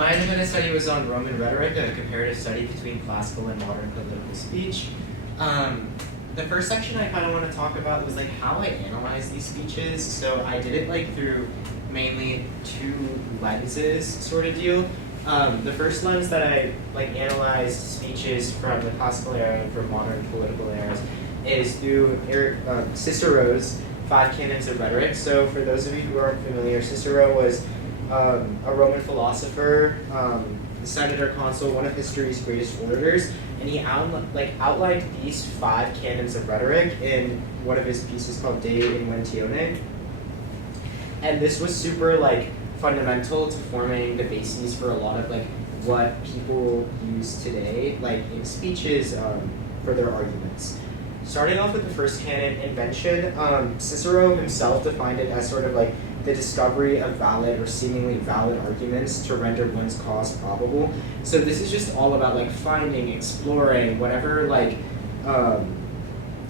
my independent study was on Roman rhetoric, a comparative study between classical and modern political speech. The first section I kind of want to talk about was like how I analyze these speeches. So I did it like through mainly two lenses sort of deal. The first lens that I like analyzed speeches from the classical era and from modern political eras is through Cicero's 5 Canons of Rhetoric. So for those of you who aren't familiar, Cicero was a Roman philosopher, senator, consul, one of history's greatest orators, and he outlined these 5 canons of rhetoric in one of his pieces called De Inventione. And this was super fundamental to forming the bases for a lot of what people use today, in speeches for their arguments. Starting off with the first canon, invention, Cicero himself defined it as sort of the discovery of valid or seemingly valid arguments to render one's cause probable. So this is just all about finding, exploring, whatever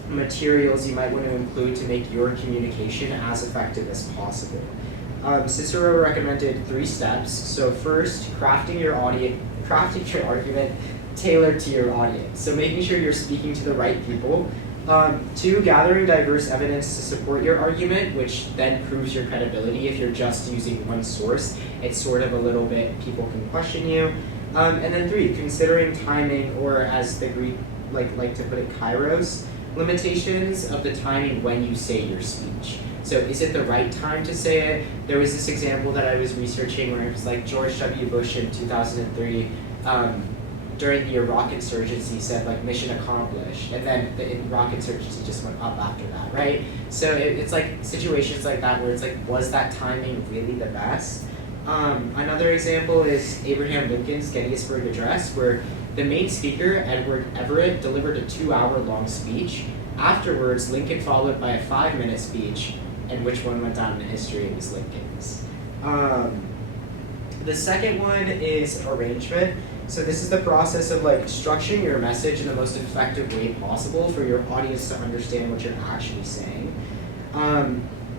materials you might want to include to make your communication as effective as possible. Cicero recommended 3 steps. So first, crafting your argument tailored to your audience. So making sure you're speaking to the right people. 2, gathering diverse evidence to support your argument, which then proves your credibility. If you're just using one source, it's sort of a little bit, people can question you. And then 3, considering timing, or as the Greek like to put it, kairos, limitations of the timing when you say your speech. So is it the right time to say it? There was this example that I was researching where it was George W. Bush in 2003, during the Iraq insurgency said mission accomplished, and then the Iraq insurgency just went up after that, right? So it's situations like that where it's was that timing really the best? Another example is Abraham Lincoln's Gettysburg Address, where the main speaker, Edward Everett, delivered a 2-hour-long speech. Afterwards, Lincoln followed by a 5-minute speech, and which one went down in history? It was Lincoln's. The second one is arrangement. So this is the process of structuring your message in the most effective way possible for your audience to understand what you're actually saying.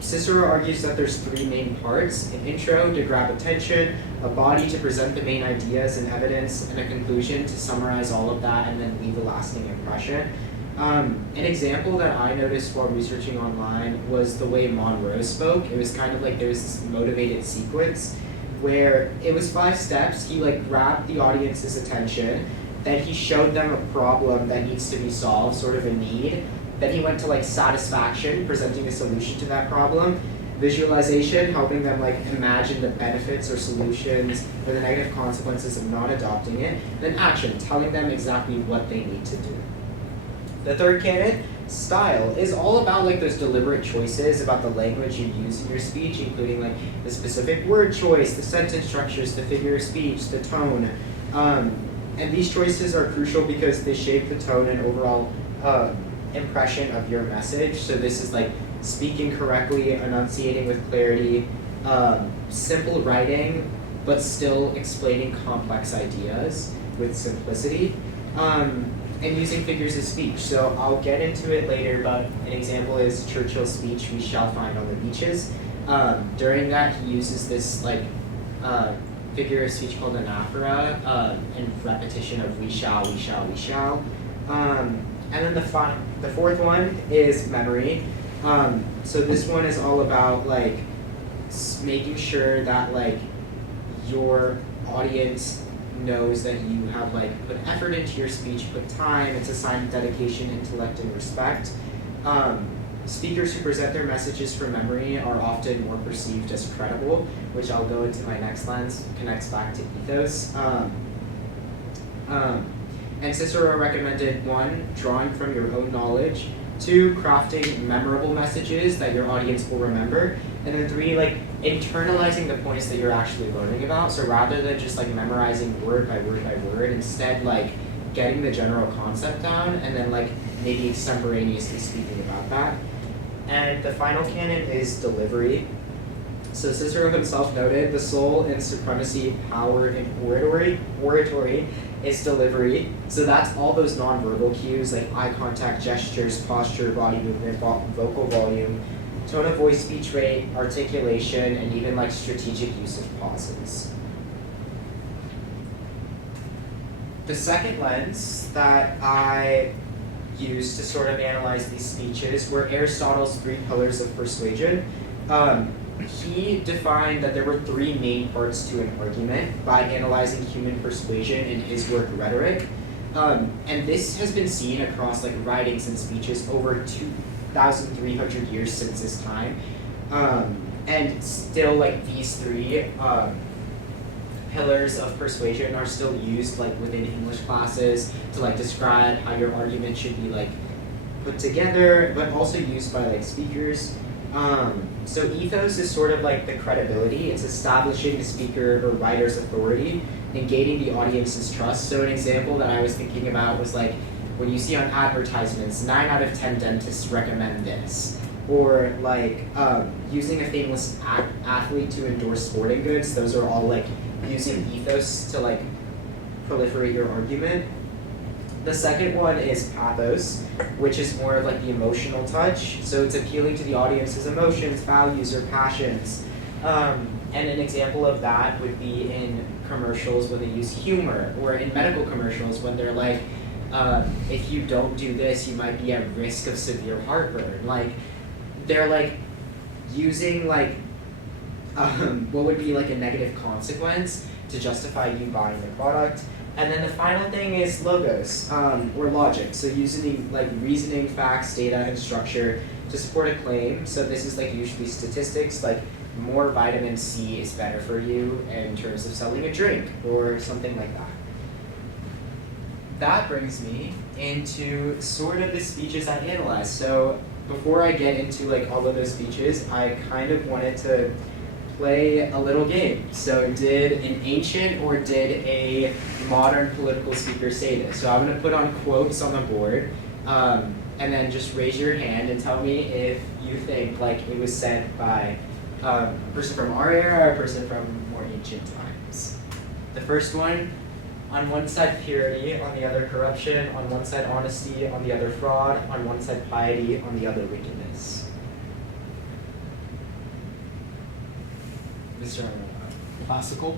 Cicero argues that there's 3 main parts: an intro to grab attention, a body to present the main ideas and evidence, and a conclusion to summarize all of that and then leave a lasting impression. An example that I noticed while researching online was the way Monroe spoke. It was kind of there was this motivated sequence where it was 5 steps. He grabbed the audience's attention, then he showed them a problem that needs to be solved, sort of a need. Then he went to satisfaction, presenting a solution to that problem. Visualization, helping them imagine the benefits or solutions or the negative consequences of not adopting it. Then action, telling them exactly what they need to do. The third canon, style, is all about those deliberate choices about the language you use in your speech, including the specific word choice, the sentence structures, the figure of speech, the tone. And these choices are crucial because they shape the tone and overall impression of your message. So this is speaking correctly, enunciating with clarity, simple writing, but still explaining complex ideas with simplicity. And using figures of speech. So I'll get into it later, but an example is Churchill's speech, "We shall find on the beaches." During that, he uses this figure of speech called anaphora, and repetition of "we shall, we shall, we shall." And then the fourth one is memory. So this one is all about making sure that your audience knows that you have put effort into your speech, put time. It's a sign of dedication, intellect, and respect. Speakers who present their messages from memory are often more perceived as credible, which I'll go into my next lens, connects back to ethos. And Cicero recommended 1, drawing from your own knowledge, 2, crafting memorable messages that your audience will remember, and then 3, internalizing the points that you're actually learning about. So rather than just memorizing word by word by word, instead getting the general concept down and then maybe extemporaneously speaking about that. And the final canon is delivery. So Cicero himself noted the soul and supremacy power in oratory is delivery. So that's all those nonverbal cues eye contact, gestures, posture, body movement, vocal volume, tone of voice, speech rate, articulation, and even strategic use of pauses. The second lens that I used to sort of analyze these speeches were Aristotle's three pillars of persuasion. He defined that there were three main parts to an argument by analyzing human persuasion in his work Rhetoric. And this has been seen across like writings and speeches over 2,300 years since this time. And still like these three pillars of persuasion are still used like within English classes to like describe how your argument should be like put together, but also used by like speakers. So ethos is sort of like the credibility. It's establishing the speaker or writer's authority and gaining the audience's trust. So an example that I was thinking about was like when you see on advertisements, 9 out of 10 dentists recommend this. Or like using a famous athlete to endorse sporting goods. Those are all like using ethos to like proliferate your argument. The second one is pathos, which is more of like the emotional touch. So it's appealing to the audience's emotions, values, or passions. And an example of that would be in commercials when they use humor, or in medical commercials when they're like, if you don't do this, you might be at risk of severe heartburn. Like, they're like using like what would be like a negative consequence to justify you buying the product. And then the final thing is logos, or logic. So using like reasoning, facts, data, and structure to support a claim. So this is like usually statistics, like more vitamin C is better for you in terms of selling a drink or something like that. That brings me into sort of the speeches I analyzed. So before I get into like all of those speeches, I kind of wanted to play a little game. So did an ancient or did a modern political speaker say this? So I'm going to put on quotes on the board, and then just raise your hand and tell me if you think like it was said by a person from our era or a person from more ancient times. The first one, on one side purity, on the other corruption, on one side honesty, on the other fraud, on one side piety, on the other wickedness. Mr. Classical.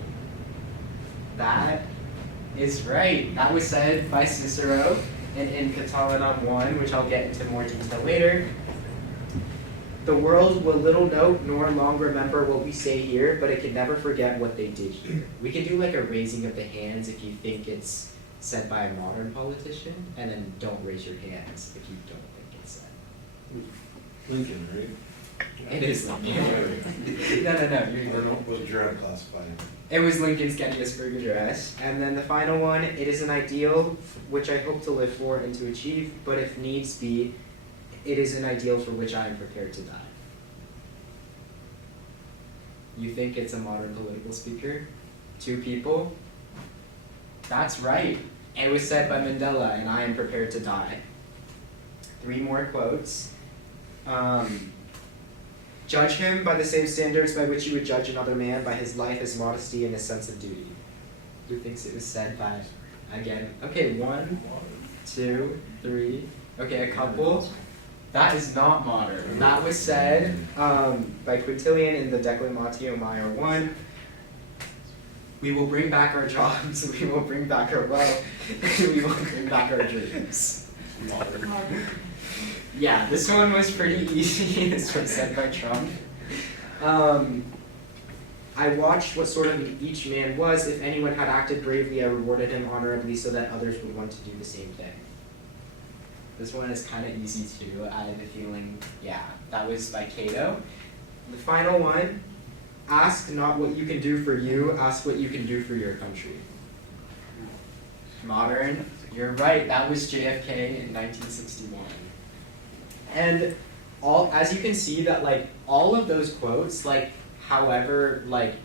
That is right. That was said by Cicero in Catiline 1, which I'll get into more detail later. The world will little note nor long remember what we say here, but it can never forget what they did here. We can do like a raising of the hands if you think it's said by a modern politician, and then don't raise your hands if you don't think it's said. Lincoln, right? It is Lincoln. No. Was Gerard classified? It was Lincoln's Gettysburg Address. And then the final one, it is an ideal which I hope to live for and to achieve, but if needs be, it is an ideal for which I am prepared to die. You think it's a modern political speaker? 2 people? That's right. It was said by Mandela, and I am prepared to die. 3 more quotes. Judge him by the same standards by which you would judge another man, by his life, his modesty, and his sense of duty. Who thinks it was said by, again, okay, 1, 2, 3, okay, a couple. That is not modern. That was said by Quintilian in the Declamatio Maior 1. We will bring back our jobs, we will bring back our wealth, we will bring back our dreams. Modern. Yeah, this one was pretty easy. This was said by Trump. I watched what sort of each man was. If anyone had acted bravely, I rewarded him honorably so that others would want to do the same thing. This one is kind of easy too. I have a feeling, yeah, that was by Cato. The final one, ask not what you can do for you, ask what you can do for your country. Modern, you're right, that was JFK in 1961. And as you can see that like all of those quotes, like however like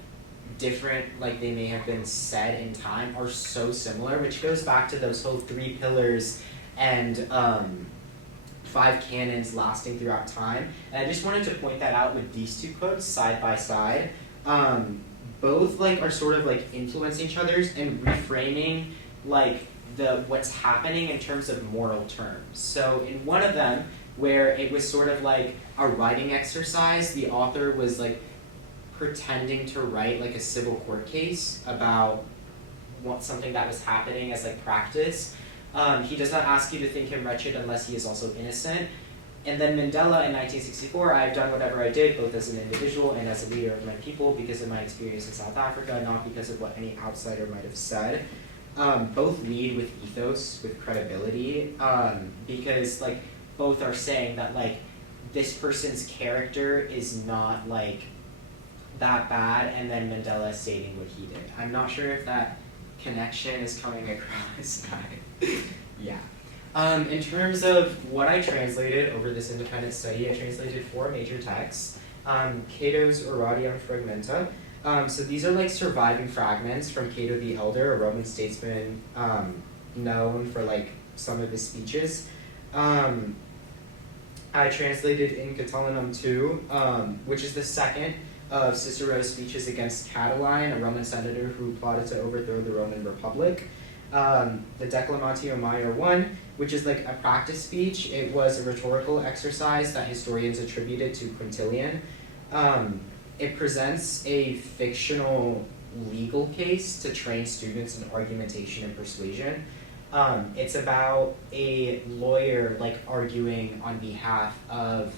different like they may have been said in time, are so similar, which goes back to those whole 3 pillars and 5 canons lasting throughout time. And I just wanted to point that out with these 2 quotes side by side. Both like are sort of like influencing each other's and reframing like what's happening in terms of moral terms. So in one of them, where it was sort of like a writing exercise, the author was like pretending to write like a civil court case about something that was happening as like practice. He does not ask you to think him wretched unless he is also innocent. And then Mandela in 1964, I have done whatever I did, both as an individual and as a leader of my people, because of my experience in South Africa, not because of what any outsider might have said. Both lead with ethos, with credibility, because like both are saying that like this person's character is not like that bad, and then Mandela is stating what he did. I'm not sure if that connection is coming across. Yeah. In terms of what I translated over this independent study, I translated 4 major texts. Cato's Oratium Fragmenta. So these are like surviving fragments from Cato the Elder, a Roman statesman known for like some of his speeches. I translated In Catilinum 2, which is the second of Cicero's speeches against Catiline, a Roman senator who plotted to overthrow the Roman Republic. The Declamatio Maior 1, which is like a practice speech. It was a rhetorical exercise that historians attributed to Quintilian. It presents a fictional legal case to train students in argumentation and persuasion. It's about a lawyer like arguing on behalf of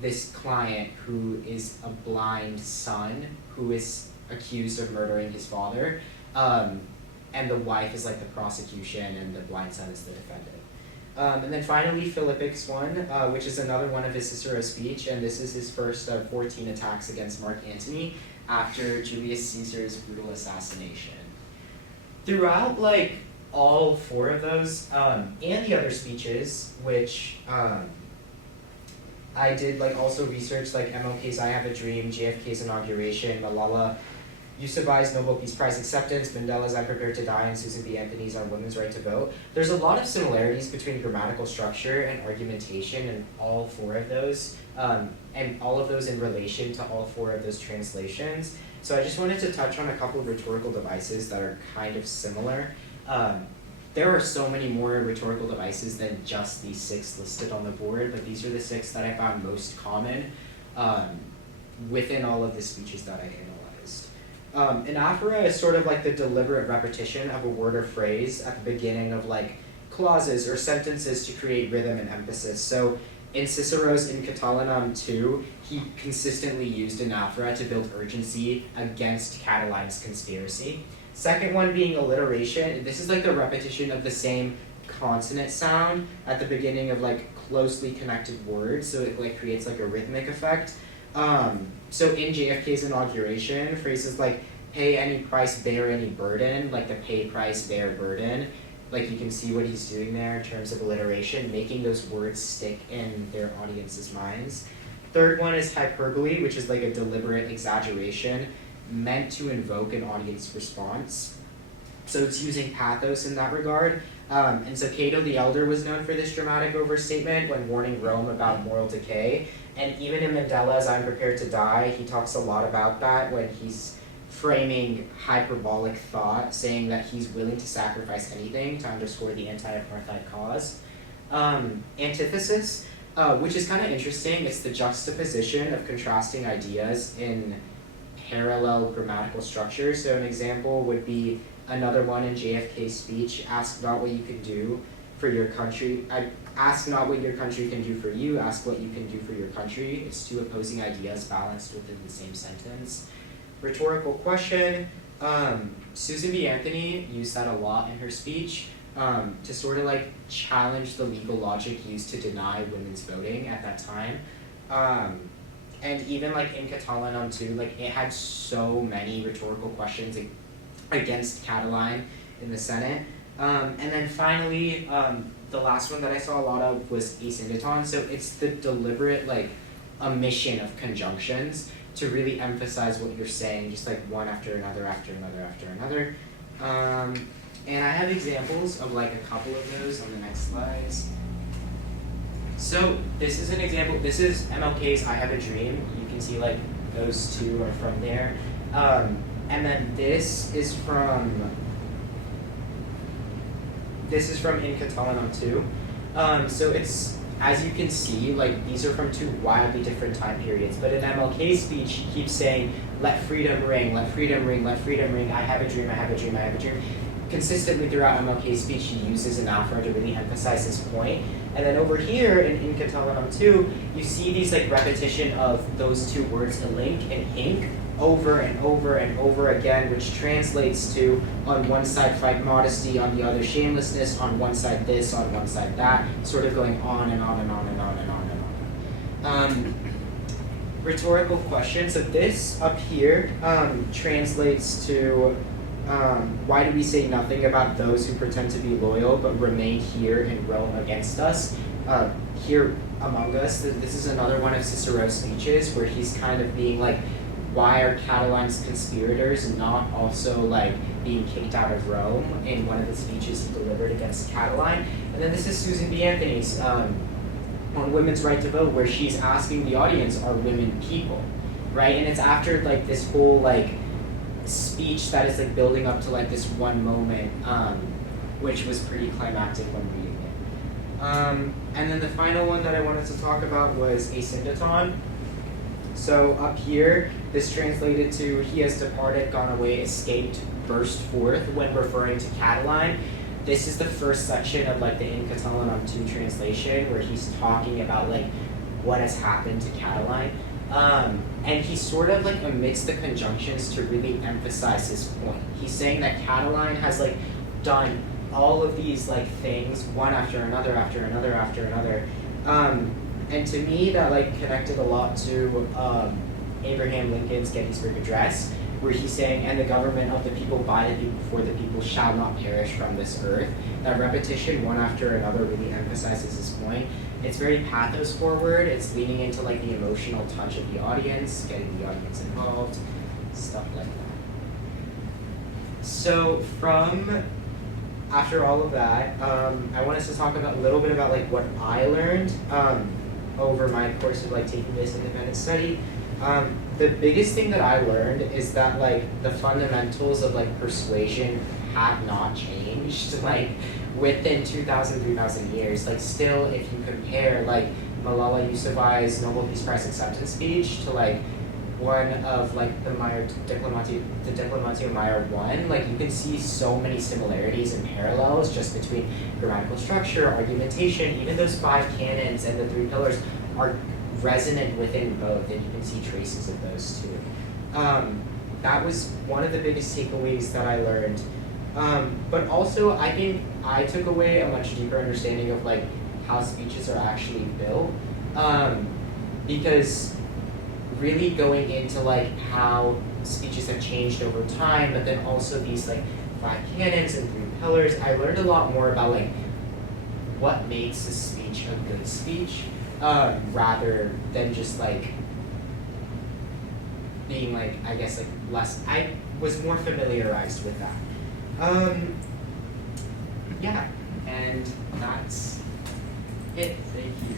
this client who is a blind son who is accused of murdering his father. And the wife is like the prosecution and the blind son is the defendant. And then finally, Philippics 1, which is another one of his Cicero speech, and this is his first of 14 attacks against Mark Antony after Julius Caesar's brutal assassination. Throughout like all 4 of those, and the other speeches, which I did like also research like MLK's I Have a Dream, JFK's inauguration, Malala Yousafzai's Nobel Peace Prize acceptance, Mandela's I'm Prepared to Die, and Susan B. Anthony's On Women's Right to Vote. There's a lot of similarities between grammatical structure and argumentation in all 4 of those, and all of those in relation to all 4 of those translations. So I just wanted to touch on a couple of rhetorical devices that are kind of similar. There are so many more rhetorical devices than just these 6 listed on the board, but these are the 6 that I found most common within all of the speeches that I analyzed. An aphora is sort of like the deliberate repetition of a word or phrase at the beginning of like clauses or sentences to create rhythm and emphasis. So in Cicero's In Catilinum 2, he consistently used an aphora to build urgency against Catiline's conspiracy. Second one being alliteration. This is like the repetition of the same consonant sound at the beginning of like closely connected words, so it like creates like a rhythmic effect. So in JFK's inauguration, phrases like pay any price, bear any burden, like the pay price, bear burden, like you can see what he's doing there in terms of alliteration, making those words stick in their audience's minds. Third one is hyperbole, which is like a deliberate exaggeration meant to invoke an audience response. So it's using pathos in that regard. And so Cato the Elder was known for this dramatic overstatement when warning Rome about moral decay. And even in Mandela's I'm Prepared to Die, he talks a lot about that when he's framing hyperbolic thought, saying that he's willing to sacrifice anything to underscore the anti-apartheid cause. Antithesis, which is kind of interesting. It's the juxtaposition of contrasting ideas in parallel grammatical structures. So an example would be another one in JFK's speech, ask not what you can do for your country. Ask not what your country can do for you, ask what you can do for your country. It's 2 opposing ideas balanced within the same sentence. Rhetorical question. Susan B. Anthony used that a lot in her speech to sort of like challenge the legal logic used to deny women's voting at that time. And even like in Catilinum 2, like it had so many rhetorical questions against Catiline in the Senate. And then finally, the last one that I saw a lot of was asyndeton. So it's the deliberate like omission of conjunctions to really emphasize what you're saying, just like one after another, after another, after another. And I have examples of like a couple of those on the next slides. So this is an example. This is MLK's I Have a Dream. You can see like those 2 are from there. And then this is from In Catilinum 2. So it's, as you can see, like these are from 2 wildly different time periods. But in MLK's speech, he keeps saying, let freedom ring, let freedom ring, let freedom ring, I have a dream, I have a dream, I have a dream. consistently throughout MLK's speech, he uses an alpha to really emphasize his point. And then over here in Catalan 2, you see these like repetition of those two words, ilink and hink, over and over and over again, which translates to, on one side fight modesty, on the other shamelessness, on one side this, on one side that, sort of going on and on and on and on and on and on. Rhetorical question. So this up here translates to, why do we say nothing about those who pretend to be loyal but remain here in Rome against us? Here among us, this is another one of Cicero's speeches where he's kind of being like, why are Catiline's conspirators not also like being kicked out of Rome in one of the speeches he delivered against Catiline? And then this is Susan B. Anthony's on women's right to vote, where she's asking the audience, are women people, right? And it's after like this whole like speech that is like building up to like this one moment, which was pretty climactic when reading it. And then the final one that I wanted to talk about was asyndeton. So up here, this translated to, he has departed, gone away, escaped, burst forth, when referring to Catiline. This is the first section of like the In Catalanum 2 translation, where he's talking about like what has happened to Catiline. And he sort of like omits the conjunctions to really emphasize his point. He's saying that Catiline has like done all of these like things, one after another, after another, after another. And to me, that like connected a lot to Abraham Lincoln's Gettysburg Address, where he's saying, and the government of the people, by the people, for the people, shall not perish from this earth. That repetition, one after another, really emphasizes his point. It's very pathos forward. It's leaning into like the emotional touch of the audience, getting the audience involved, stuff like that. So from after all of that, I want us to talk about a little bit about like what I learned over my course of like taking this independent study. The biggest thing that I learned is that like the fundamentals of like persuasion have not changed like within 2,000, 3,000 years. Like still, if you compare like Malala Yousafzai's Nobel Peace Prize acceptance speech to like one of like the Diplomatio Meyer 1, like you can see so many similarities and parallels just between grammatical structure, argumentation, even those 5 canons and the 3 pillars are resonant within both, and you can see traces of those too. That was one of the biggest takeaways that I learned. But also, I think I took away a much deeper understanding of like how speeches are actually built, because really going into like how speeches have changed over time, but then also these like 5 canons and 3 pillars, I learned a lot more about like what makes a speech a good speech, rather than just like being like, I guess like less, I was more familiarized with that. Yeah, and that's it. Thank you.